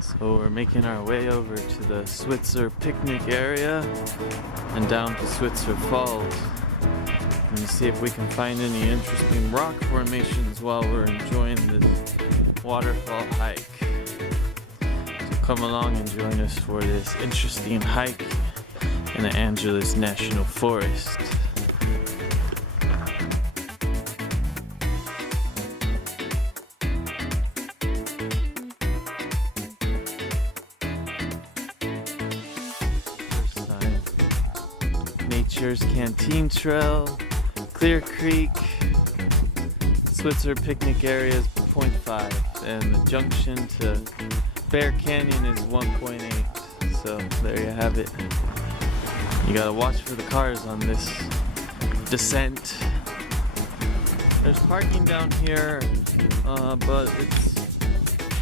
So we're making our way over to the Switzer picnic area and down to Switzer Falls and see if we can find any interesting rock formations while we're enjoying this waterfall hike. So come along and join us for this interesting hike in the Angeles National Forest. Nature's Canteen Trail, Clear Creek, Switzer picnic area is 0.5, and the junction to Bear Canyon is 1.8. So there you have it. You gotta watch for the cars on this descent. There's parking down here, but it's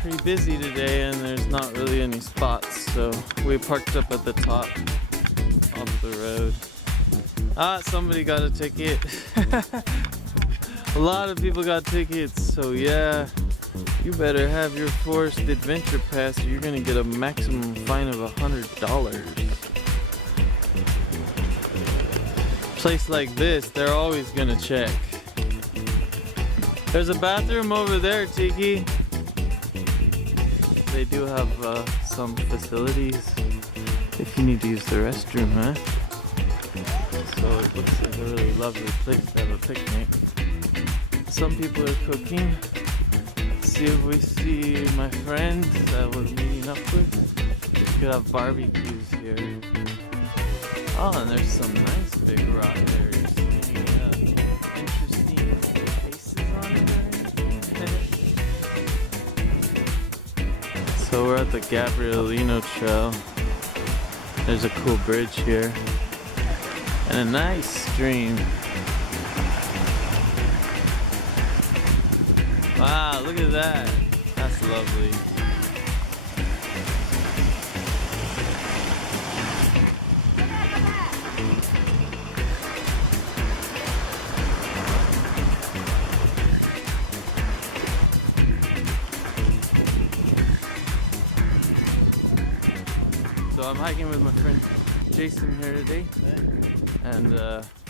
pretty busy today and there's not really any spots. So we parked up at the top off the road. Ah, somebody got a ticket. A lot of people got tickets, so yeah, you better have your forest adventure pass or you're gonna get a maximum fine of $100. Place like this, they're always gonna check. There's a bathroom over there, Tiki. They do have some facilities if you need to use the restroom, huh? So it looks like a really lovely place to have a picnic. Some people are cooking. Let's see if we see my friends that we're meeting up with. We could have barbecues here. Oh, and there's some nice big rock areas. Any interesting faces on it? So we're at the Gabrielino Trail. There's a cool bridge here. And a nice stream. Wow, look at that. That's lovely. So I'm hiking with my friend Jason here today. And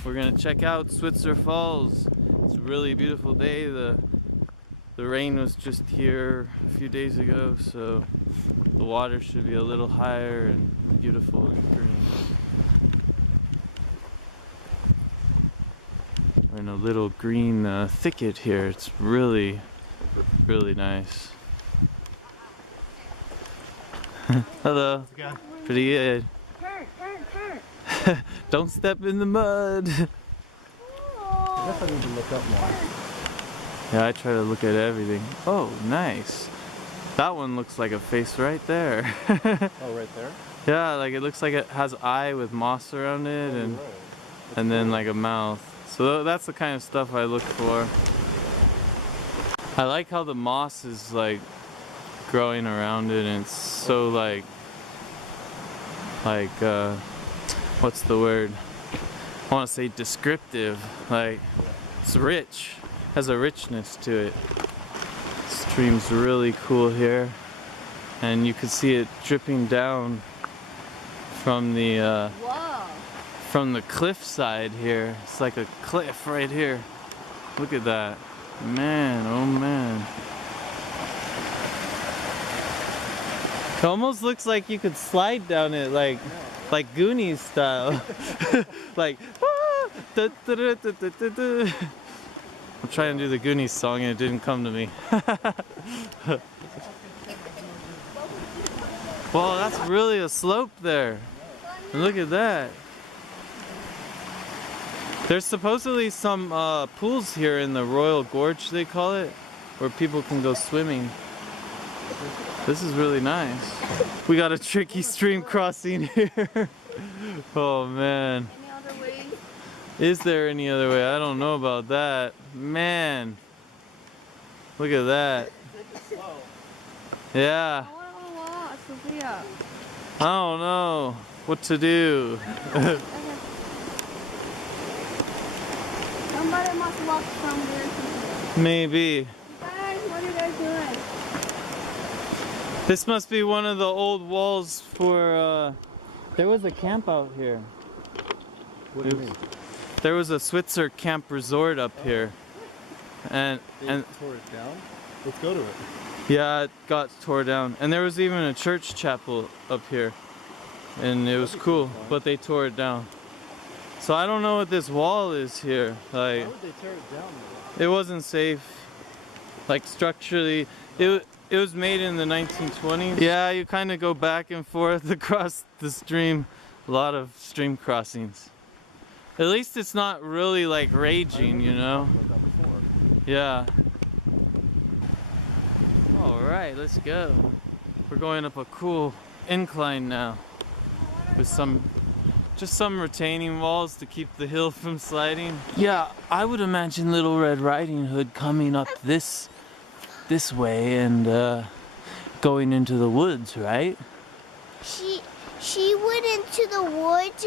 we're gonna check out Switzer Falls. It's a really beautiful day. The rain was just here a few days ago, so the water should be a little higher and beautiful and green. We're in a little green thicket here. It's really, really nice. Hello. Pretty good. Don't step in the mud. I guess I need to look up more. Yeah, I try to look at everything. Oh, nice. That one looks like a face right there. Oh, right there? Yeah, like it looks like it has eye with moss around it, and then like a mouth. So that's the kind of stuff I look for. I like how the moss is like growing around it, and it's so like what's the word? I want to say descriptive. Like it's rich, has a richness to it. Stream's really cool here, and you can see it dripping down from the cliff side here. It's like a cliff right here. Look at that, man! Oh man! It almost looks like you could slide down it, like Goonies style. Like, da, da, da, da, da, da, da. I'm trying to do the Goonies song and it didn't come to me. Well, that's really a slope there. And look at that. There's supposedly some pools here in the Royal Gorge, they call it, where people can go swimming. This is really nice. We got a tricky stream crossing here. Oh man. Any other way? Is there any other way? I don't know about that. Man. Look at that. Yeah. I don't know what to do. Somebody must walk from there. Maybe. Guys, what are you guys doing? This must be one of the old walls for, there was a camp out here. What do you mean? There was a Switzer camp resort up here. And Tore it down? Let's go to it. yeah, it got tore down. And there was even a church chapel up here. And it was cool, but they tore it down. So I don't know what this wall is here. Like, Why would they tear it down though? it wasn't safe. Like structurally, it was made in the 1920s. Yeah, you kind of go back and forth across the stream. A lot of stream crossings. At least it's not really like raging, you know? Yeah. All right, let's go. We're going up a cool incline now with just some retaining walls to keep the hill from sliding. Yeah, I would imagine Little Red Riding Hood coming up this way and going into the woods, right? She went into the woods,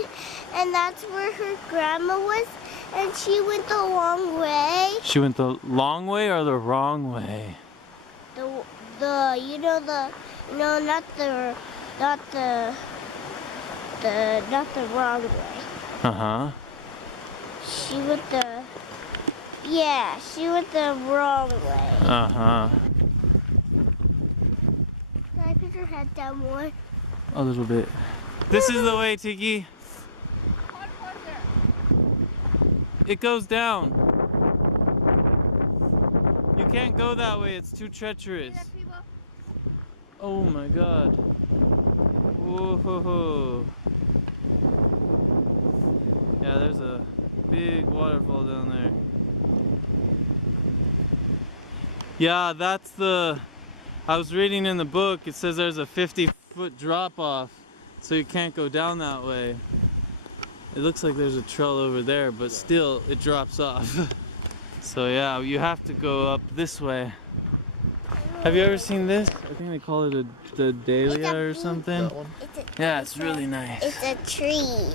and that's where her grandma was, and she went the long way. She went the long way or the wrong way? Not the wrong way. Uh-huh. She went the wrong way. Uh-huh. Can I put your head down more? A little bit. This is the way, Tiki. It goes down. You can't go that way, it's too treacherous. Oh my god. Whoa. Yeah, there's a big waterfall down there. Yeah, that's I was reading in the book, it says there's a 50-foot drop off, so you can't go down that way. It looks like there's a trail over there, but still it drops off. So yeah, you have to go up this way. Have you ever seen this? I think they call it the dahlia or something. Yeah, it's really nice. It's a tree.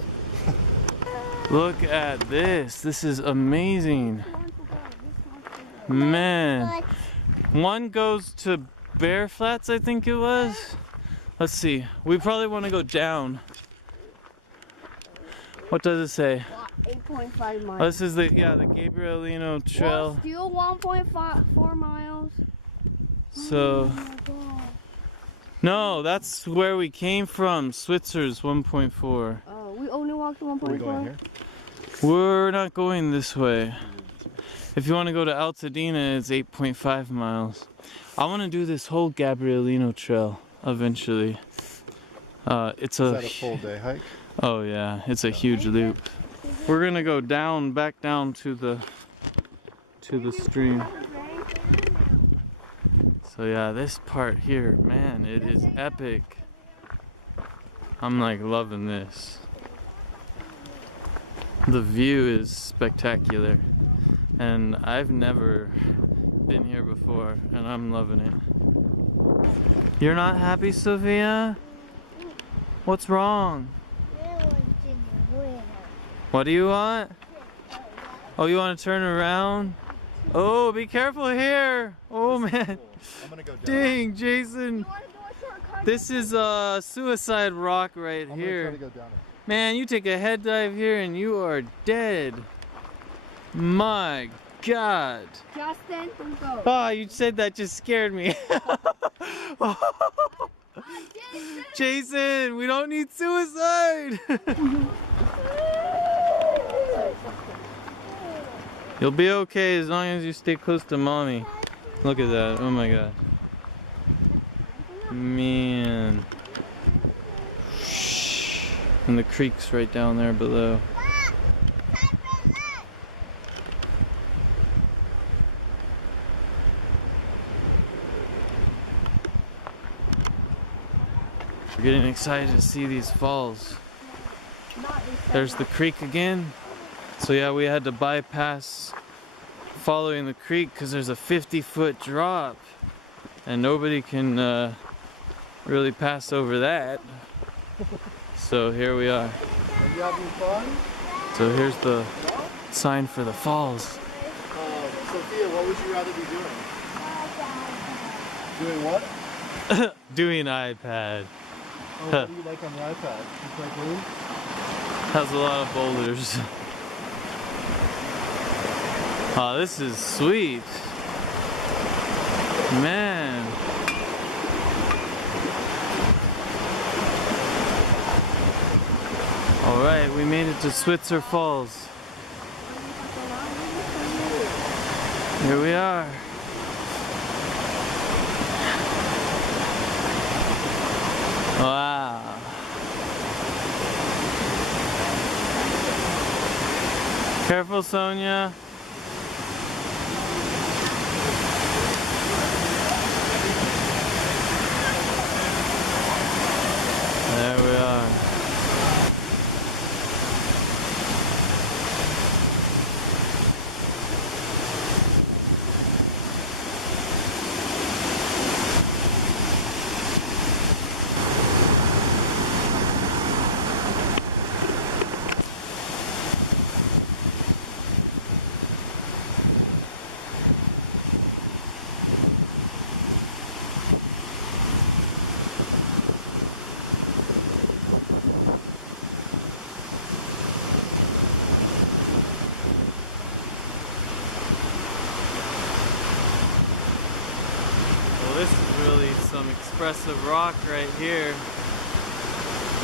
Look at this. This is amazing. Man. One goes to Bear Flats, I think it was. Let's see. We probably want to go down. What does it say? 8.5 miles. Oh, this is the Gabrielino Trail. Well, still 1.4 miles. So, no, that's where we came from. Switzer's 1.4. Oh, we only walked 1.4. Are we going here? We're not going this way. If you want to go to Altadena, it's 8.5 miles. I want to do this whole Gabrielino Trail eventually. It's Is that a full day hike? Oh yeah, it's a huge loop. We're gonna go back down to the stream. So yeah, this part here, man, it is epic. I'm like loving this. The view is spectacular, and I've never been here before, and I'm loving it. You're not happy, Sophia? What's wrong? What do you want? Oh, you want to turn around? Oh, be careful here. Oh man. I'm gonna go down. Dang, Jason. This is a suicide rock right I'm here. gonna try to go down it. Man, you take a head dive here and you are dead. My God. Justin, don't go. Oh, you said that just scared me. Jason, we don't need suicide. You'll be okay as long as you stay close to mommy. Look at that. Oh my God. Man. And the creek's right down there below. We're getting excited to see these falls. There's the creek again. So yeah, we had to bypass following the creek because there's a 50-foot drop and nobody can really pass over that. So here we are. Are you having fun? So here's the sign for the falls. Sophia, what would you rather be doing? Doing what? Doing iPad. Oh, what do you like on the iPad? You play games? Has a lot of boulders. Oh, this is sweet. Man. Alright, we made it to Switzer Falls. Here we are. Wow. Careful, Sonia. There we are. This is really some expressive rock right here.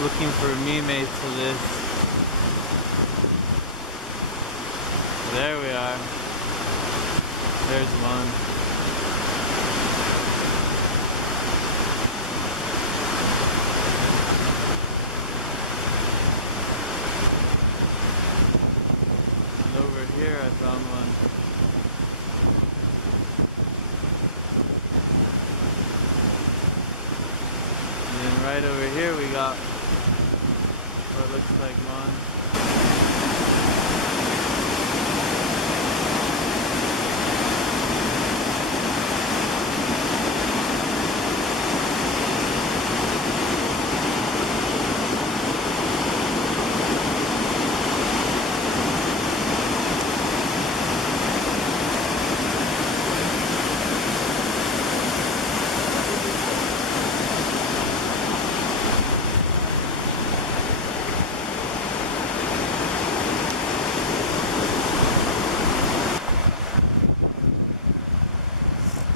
Looking for Mimetoliths. There we are. There's one. And over here I found one. And right over here we got what looks like one.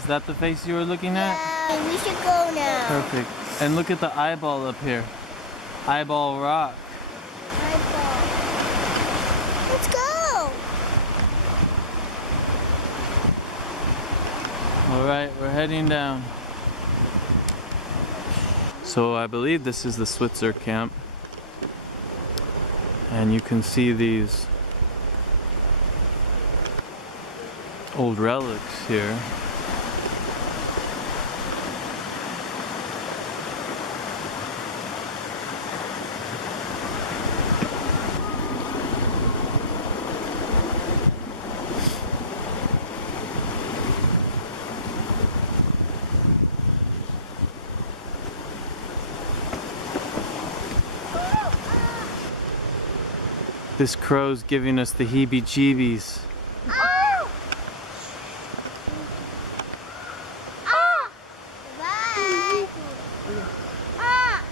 Is that the face you were looking at? Yeah, we should go now. Perfect. And look at the eyeball up here. Eyeball rock. Eyeball. Let's go. Alright, we're heading down. So I believe this is the Switzer camp. And you can see these old relics here. This crow's giving us the heebie-jeebies. Ah! Ah! Bye. Ah!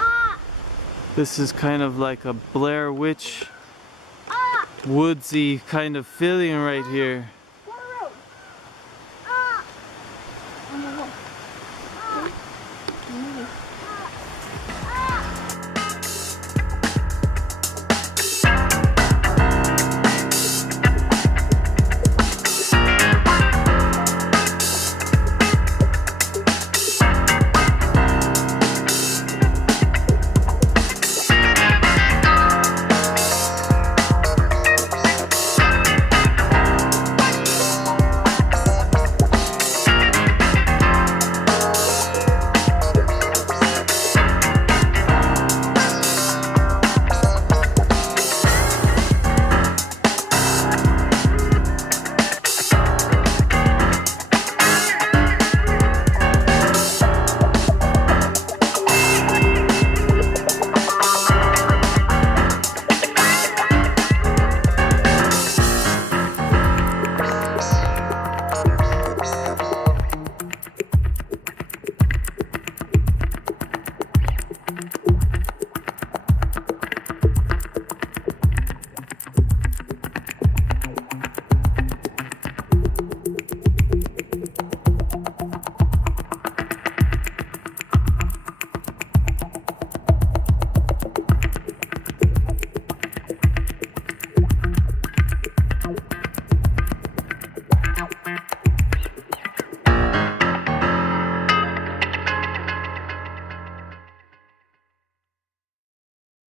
Ah! This is kind of like a Blair Witch, Ah! woodsy kind of feeling right here.